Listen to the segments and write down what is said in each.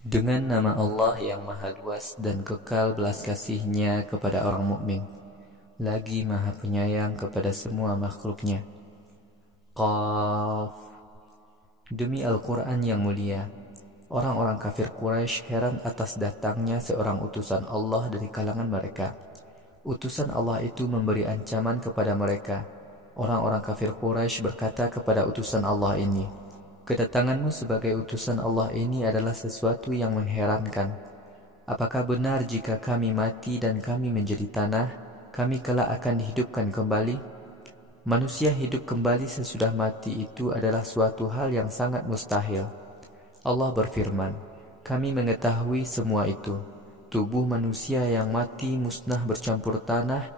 Dengan nama Allah yang Maha Luas dan kekal belas kasih-Nya kepada orang mukmin, lagi Maha Penyayang kepada semua makhluknya. Qaf. Demi Al-Quran yang mulia, orang-orang kafir Quraisy heran atas datangnya seorang utusan Allah dari kalangan mereka. Utusan Allah itu memberi ancaman kepada mereka. Orang-orang kafir Quraisy berkata kepada utusan Allah ini, "Kedatanganmu sebagai utusan Allah ini adalah sesuatu yang mengherankan. Apakah benar jika kami mati dan kami menjadi tanah, kami kelak akan dihidupkan kembali?" Manusia hidup kembali sesudah mati itu adalah suatu hal yang sangat mustahil. Allah berfirman, "Kami mengetahui semua itu. Tubuh manusia yang mati musnah bercampur tanah,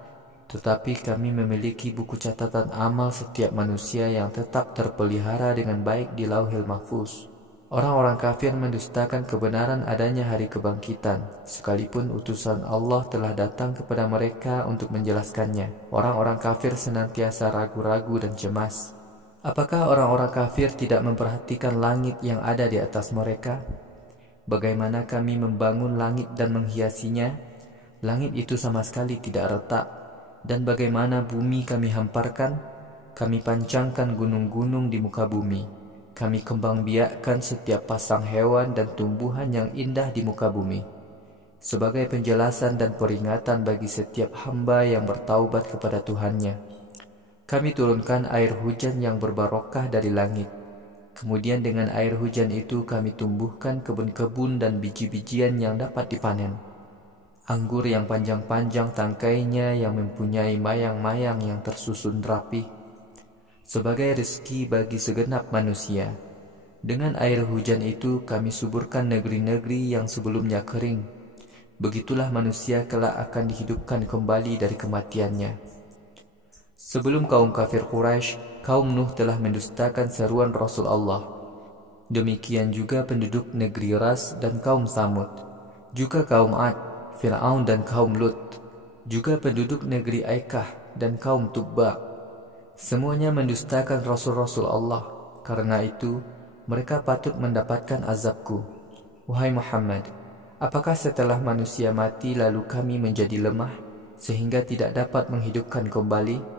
tetapi kami memiliki buku catatan amal setiap manusia yang tetap terpelihara dengan baik di Lauhil Mahfuz." Orang-orang kafir mendustakan kebenaran adanya hari kebangkitan, sekalipun utusan Allah telah datang kepada mereka untuk menjelaskannya. Orang-orang kafir senantiasa ragu-ragu dan cemas. Apakah orang-orang kafir tidak memperhatikan langit yang ada di atas mereka? Bagaimana kami membangun langit dan menghiasinya? Langit itu sama sekali tidak retak. Dan bagaimana bumi kami hamparkan? Kami pancangkan gunung-gunung di muka bumi. Kami kembang biakkan setiap pasang hewan dan tumbuhan yang indah di muka bumi, sebagai penjelasan dan peringatan bagi setiap hamba yang bertaubat kepada Tuhannya. Kami turunkan air hujan yang berbarokah dari langit. Kemudian dengan air hujan itu kami tumbuhkan kebun-kebun dan biji-bijian yang dapat dipanen. Anggur yang panjang-panjang tangkainya yang mempunyai mayang-mayang yang tersusun rapi, sebagai rezeki bagi segenap manusia. Dengan air hujan itu kami suburkan negeri-negeri yang sebelumnya kering. Begitulah manusia kelak akan dihidupkan kembali dari kematiannya. Sebelum kaum kafir Quraisy, kaum Nuh telah mendustakan seruan Rasul Allah. Demikian juga penduduk negeri Ras dan kaum Samud, juga kaum Ad, Fir'aun dan kaum Lut, juga penduduk negeri Aikah dan kaum Tubba. Semuanya mendustakan Rasul-Rasul Allah. Karena itu, mereka patut mendapatkan azabku. Wahai Muhammad, apakah setelah manusia mati lalu kami menjadi lemah, sehingga tidak dapat menghidupkan kembali?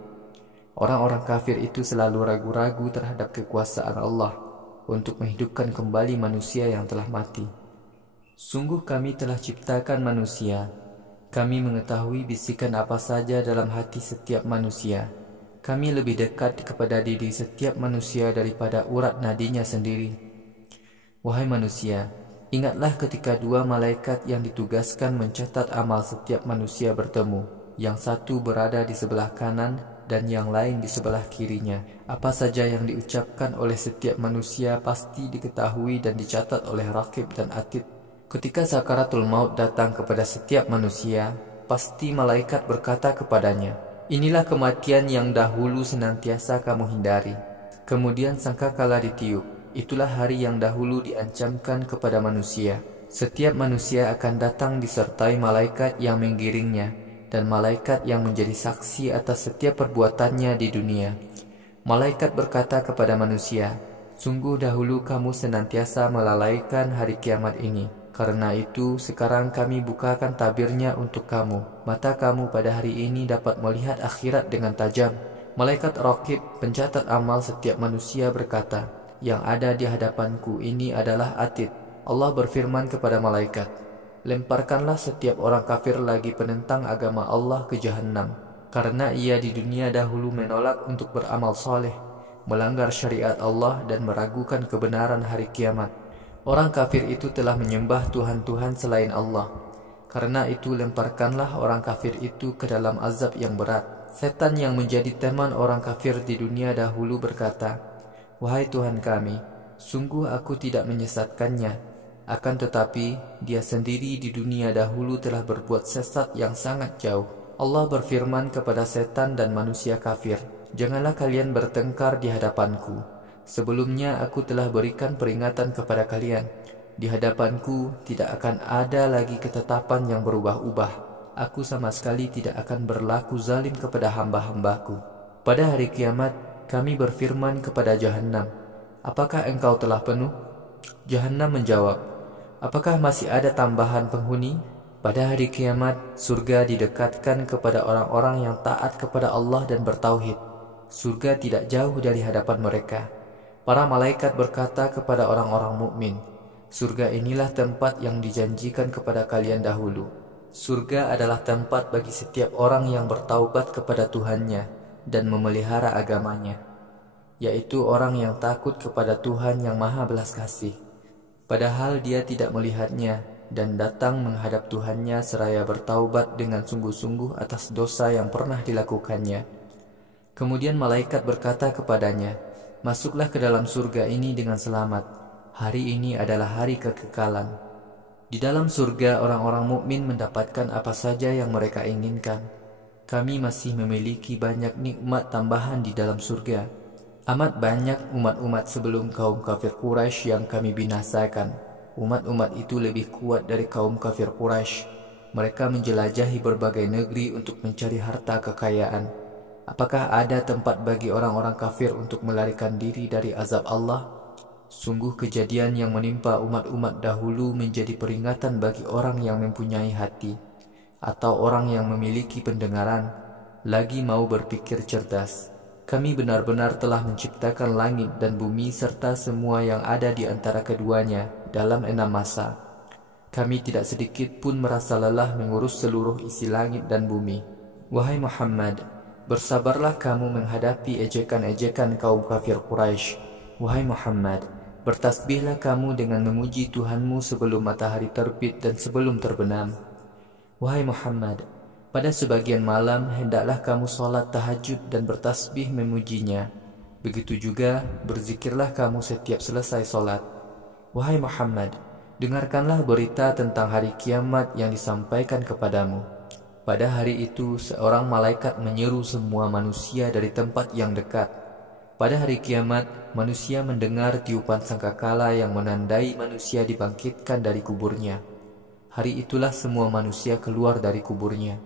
Orang-orang kafir itu selalu ragu-ragu terhadap kekuasaan Allah untuk menghidupkan kembali manusia yang telah mati. Sungguh kami telah ciptakan manusia. Kami mengetahui bisikan apa saja dalam hati setiap manusia. Kami lebih dekat kepada diri setiap manusia daripada urat nadinya sendiri. Wahai manusia, ingatlah ketika dua malaikat yang ditugaskan mencatat amal setiap manusia bertemu. Yang satu berada di sebelah kanan dan yang lain di sebelah kirinya. Apa saja yang diucapkan oleh setiap manusia pasti diketahui dan dicatat oleh Raqib dan Atid. Ketika sakaratul maut datang kepada setiap manusia, pasti malaikat berkata kepadanya, "Inilah kematian yang dahulu senantiasa kamu hindari." Kemudian sangkakala ditiup. Itulah hari yang dahulu diancamkan kepada manusia. Setiap manusia akan datang disertai malaikat yang menggiringnya dan malaikat yang menjadi saksi atas setiap perbuatannya di dunia. Malaikat berkata kepada manusia, "Sungguh dahulu kamu senantiasa melalaikan hari kiamat ini. Karena itu sekarang kami bukakan tabirnya untuk kamu. Mata kamu pada hari ini dapat melihat akhirat dengan tajam." Malaikat Raqib, pencatat amal setiap manusia berkata, "Yang ada di hadapanku ini adalah Atid." Allah berfirman kepada malaikat, "Lemparkanlah setiap orang kafir lagi penentang agama Allah ke Jahannam, karena ia di dunia dahulu menolak untuk beramal soleh, melanggar syariat Allah dan meragukan kebenaran hari kiamat. Orang kafir itu telah menyembah Tuhan-Tuhan selain Allah. Karena itu lemparkanlah orang kafir itu ke dalam azab yang berat." Setan yang menjadi teman orang kafir di dunia dahulu berkata, "Wahai Tuhan kami, sungguh aku tidak menyesatkannya. Akan tetapi dia sendiri di dunia dahulu telah berbuat sesat yang sangat jauh." Allah berfirman kepada setan dan manusia kafir, "Janganlah kalian bertengkar di hadapanku. Sebelumnya aku telah berikan peringatan kepada kalian. Di hadapanku tidak akan ada lagi ketetapan yang berubah-ubah. Aku sama sekali tidak akan berlaku zalim kepada hamba-hambaku." Pada hari kiamat, kami berfirman kepada Jahannam, "Apakah engkau telah penuh?" Jahannam menjawab, Apakah masih ada tambahan penghuni? Pada hari kiamat, surga didekatkan kepada orang-orang yang taat kepada Allah dan bertauhid. Surga tidak jauh dari hadapan mereka. Para malaikat berkata kepada orang-orang mukmin, surga inilah tempat yang dijanjikan kepada kalian dahulu. Surga adalah tempat bagi setiap orang yang bertaubat kepada Tuhannya dan memelihara agamanya, yaitu orang yang takut kepada Tuhan yang Maha Belas Kasih, padahal dia tidak melihatnya, dan datang menghadap Tuhannya seraya bertaubat dengan sungguh-sungguh atas dosa yang pernah dilakukannya. Kemudian malaikat berkata kepadanya, masuklah ke dalam surga ini dengan selamat. Hari ini adalah hari kekekalan. Di dalam surga orang-orang mukmin mendapatkan apa saja yang mereka inginkan. Kami masih memiliki banyak nikmat tambahan di dalam surga. Amat banyak umat-umat sebelum kaum kafir Quraisy yang kami binasakan. Umat-umat itu lebih kuat dari kaum kafir Quraisy. Mereka menjelajahi berbagai negeri untuk mencari harta kekayaan. Apakah ada tempat bagi orang-orang kafir untuk melarikan diri dari azab Allah? Sungguh kejadian yang menimpa umat-umat dahulu menjadi peringatan bagi orang yang mempunyai hati, atau orang yang memiliki pendengaran, lagi mau berpikir cerdas. Kami benar-benar telah menciptakan langit dan bumi serta semua yang ada di antara keduanya dalam 6 masa. Kami tidak sedikit pun merasa lelah mengurus seluruh isi langit dan bumi. Wahai Muhammad, bersabarlah kamu menghadapi ejekan-ejekan kaum kafir Quraisy. Wahai Muhammad, bertasbihlah kamu dengan memuji Tuhanmu sebelum matahari terbit dan sebelum terbenam. Wahai Muhammad, pada sebagian malam hendaklah kamu sholat tahajud dan bertasbih memujinya. Begitu juga berzikirlah kamu setiap selesai sholat. Wahai Muhammad, dengarkanlah berita tentang hari kiamat yang disampaikan kepadamu. Pada hari itu seorang malaikat menyeru semua manusia dari tempat yang dekat. Pada hari kiamat, manusia mendengar tiupan sangkakala yang menandai manusia dibangkitkan dari kuburnya. Hari itulah semua manusia keluar dari kuburnya.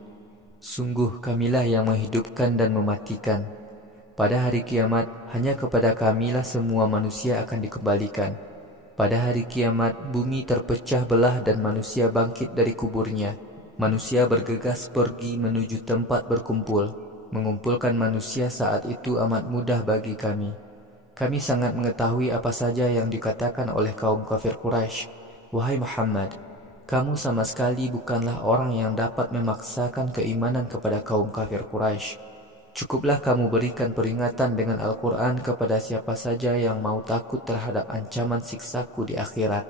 Sungguh kamilah yang menghidupkan dan mematikan. Pada hari kiamat, hanya kepada kamilah semua manusia akan dikembalikan. Pada hari kiamat, bumi terpecah belah dan manusia bangkit dari kuburnya. Manusia bergegas pergi menuju tempat berkumpul. Mengumpulkan manusia saat itu amat mudah bagi kami. Kami sangat mengetahui apa saja yang dikatakan oleh kaum kafir Quraisy. Wahai Muhammad, kamu sama sekali bukanlah orang yang dapat memaksakan keimanan kepada kaum kafir Quraisy. Cukuplah kamu berikan peringatan dengan Al-Quran kepada siapa saja yang mau takut terhadap ancaman siksaku di akhirat.